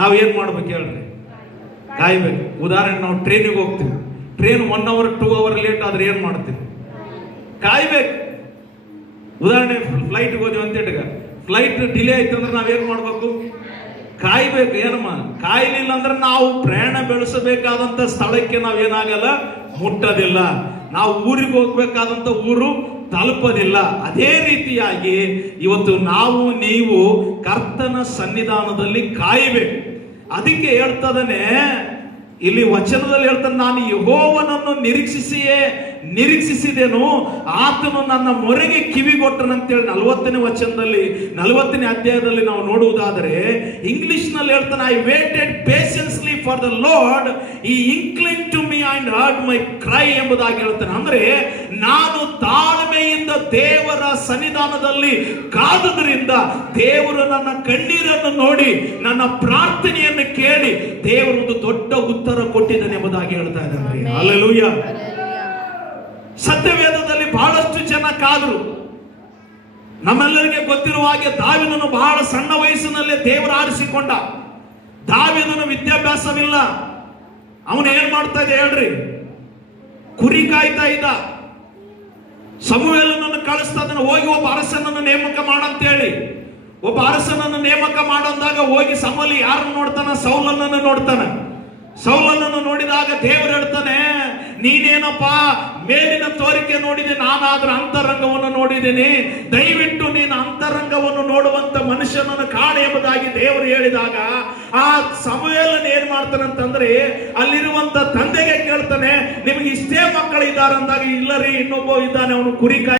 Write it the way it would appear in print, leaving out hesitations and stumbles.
ನಾವೇನ್ ಮಾಡ್ಬೇಕು ಹೇಳ್ರಿ? ಕಾಯ್ಬೇಕು. ಉದಾಹರಣೆ, ನಾವು ಟ್ರೈನಿಗೆ ಹೋಗ್ತೀವಿ, ಟ್ರೈನ್ 1 hour 2 hour ಲೇಟ್ ಆದ್ರೆ ಏನ್ ಮಾಡ್ತೀವಿ? ಕಾಯ್ಬೇಕು. ಉದಾಹರಣೆ, ಫ್ಲೈಟ್ಗೆ ಹೋದ್ವಿ ಅಂತೇಳಿ, ಫ್ಲೈಟ್ ಡಿಲೇ ಆಯ್ತು ಅಂದ್ರೆ ನಾವೇನ್ ಮಾಡ್ಬೇಕು? ಕಾಯ್ಬೇಕು. ಏನಮ್ಮ, ಕಾಯ್ಲಿಲ್ಲ ಅಂದ್ರೆ ನಾವು ಪ್ರಯಾಣ ಬೆಳೆಸಬೇಕಾದಂತ ಸ್ಥಳಕ್ಕೆ ನಾವೇನಾಗಲ್ಲ, ಮುಟ್ಟೋದಿಲ್ಲ. ನಾವು ಊರಿಗೆ ಹೋಗ್ಬೇಕಾದಂತ ಊರು ತಲುಪೋದಿಲ್ಲ. ಅದೇ ರೀತಿಯಾಗಿ ಇವತ್ತು ನಾವು ನೀವು ಕರ್ತನ ಸನ್ನಿಧಾನದಲ್ಲಿ ಕಾಯಬೇಕು. ಅದಕ್ಕೆ ಹೇಳ್ತದನೆ ಇಲ್ಲಿ ವಚನದಲ್ಲಿ ಹೇಳ್ತಾನೆ, ನಾನು ಯೆಹೋವನನ್ನು ನಿರೀಕ್ಷಿಸಿದೆನು, ಆತನು ನನ್ನ ಮೊರೆಗೆ ಕಿವಿಗೊಟ್ಟನಂತೇಳಿ 40ನೇ ವಚನದಲ್ಲಿ 40ನೇ ಅಧ್ಯಾಯದಲ್ಲಿ ನಾವು ನೋಡುವುದಾದರೆ, ಇಂಗ್ಲಿಷ್ ನಲ್ಲಿ ಹೇಳ್ತಾನೆ, I waited patiently for the Lord, he incline to me and heard my cry ಎಂಬುದಾಗಿ ಹೇಳ್ತಾನೆ. ಅಂದ್ರೆ ನಾನು ತಾಳ್ಮೆಯಿಂದ ದೇವರ ಸನ್ನಿಧಾನದಲ್ಲಿ ಕಾದುದರಿಂದ ದೇವರು ನನ್ನ ಕಣ್ಣೀರನ್ನು ನೋಡಿ ನನ್ನ ಪ್ರಾರ್ಥನೆಯನ್ನು ಕೇಳಿ ದೇವರು ಒಂದು ದೊಡ್ಡ ಉತ್ತರ ಕೊಟ್ಟಿದ್ದಾನೆ ಎಂಬುದಾಗಿ ಹೇಳ್ತಾ ಇದ್ದಾರೆ. ಹಲ್ಲೆಲೂಯಾ. ಸತ್ಯವೇದದಲ್ಲಿ ಬಹಳಷ್ಟು ಜನ ಕಾದರು. ನಮ್ಮೆಲ್ಲರಿಗೆ ಗೊತ್ತಿರುವ ಹಾಗೆ ದಾವೀದನು ಬಹಳ ಸಣ್ಣ ವಯಸ್ಸಿನಲ್ಲೇ ದೇವರು ಆರಿಸಿಕೊಂಡ. ದಾವೀದನು ವಿದ್ಯಾಭ್ಯಾಸವಿಲ್ಲ. ಅವನು ಏನ್ ಮಾಡ್ತಾ ಇದ್ದ ಹೇಳ್ರಿ? ಕುರಿ ಕಾಯ್ತಾ ಇದ್ದ. ಸಮುವೇಲನನ್ನು ಕಳಿಸ್ತಾ ಇದ್ದಾನೆ, ಹೋಗಿ ಒಬ್ಬ ಅರಸನನ್ನು ನೇಮಕ ಮಾಡಂತೇಳಿ. ಒಬ್ಬ ಅರಸನನ್ನು ನೇಮಕ ಮಾಡಂದಾಗ ಹೋಗಿ ಸಮೂವೇಲ ಯಾರನ್ನು ನೋಡ್ತಾನ? ಸೌಲನನ್ನು ನೋಡ್ತಾನ. ಸೌಲನನ್ನು ನೋಡಿದಾಗ ದೇವರು ಹೇಳ್ತಾನೆ, ನೀನೇನಪ್ಪ ಮೇಲಿನ ತೋರಿಕೆ ನೋಡಿದೆ, ನಾನಾದ್ರೂ ಅಂತರಂಗವನ್ನು ನೋಡಿದ್ದೇನೆ, ದಯವಿಟ್ಟು ನೀನು ಅಂತರಂಗವನ್ನು ನೋಡುವಂತ ಮನುಷ್ಯನನ್ನು ಕಾಣೆ ಎಂಬುದಾಗಿ ದೇವರು ಹೇಳಿದಾಗ ಆ ಸಮುವೇಲನ ಏನ್ ಮಾಡ್ತಾನಂತಂದ್ರೆ, ಅಲ್ಲಿರುವಂತ ತಂದೆಗೆ ಕೇಳ್ತಾನೆ, ನಿಮಗೆ ಇಷ್ಟೇ ಮಕ್ಕಳಿದ್ದಾರೆ ಅಂದಾಗ, ಇಲ್ಲರಿ ಇನ್ನೊಬ್ಬ ಇದ್ದಾನೆ, ಅವನು ಕುರಿ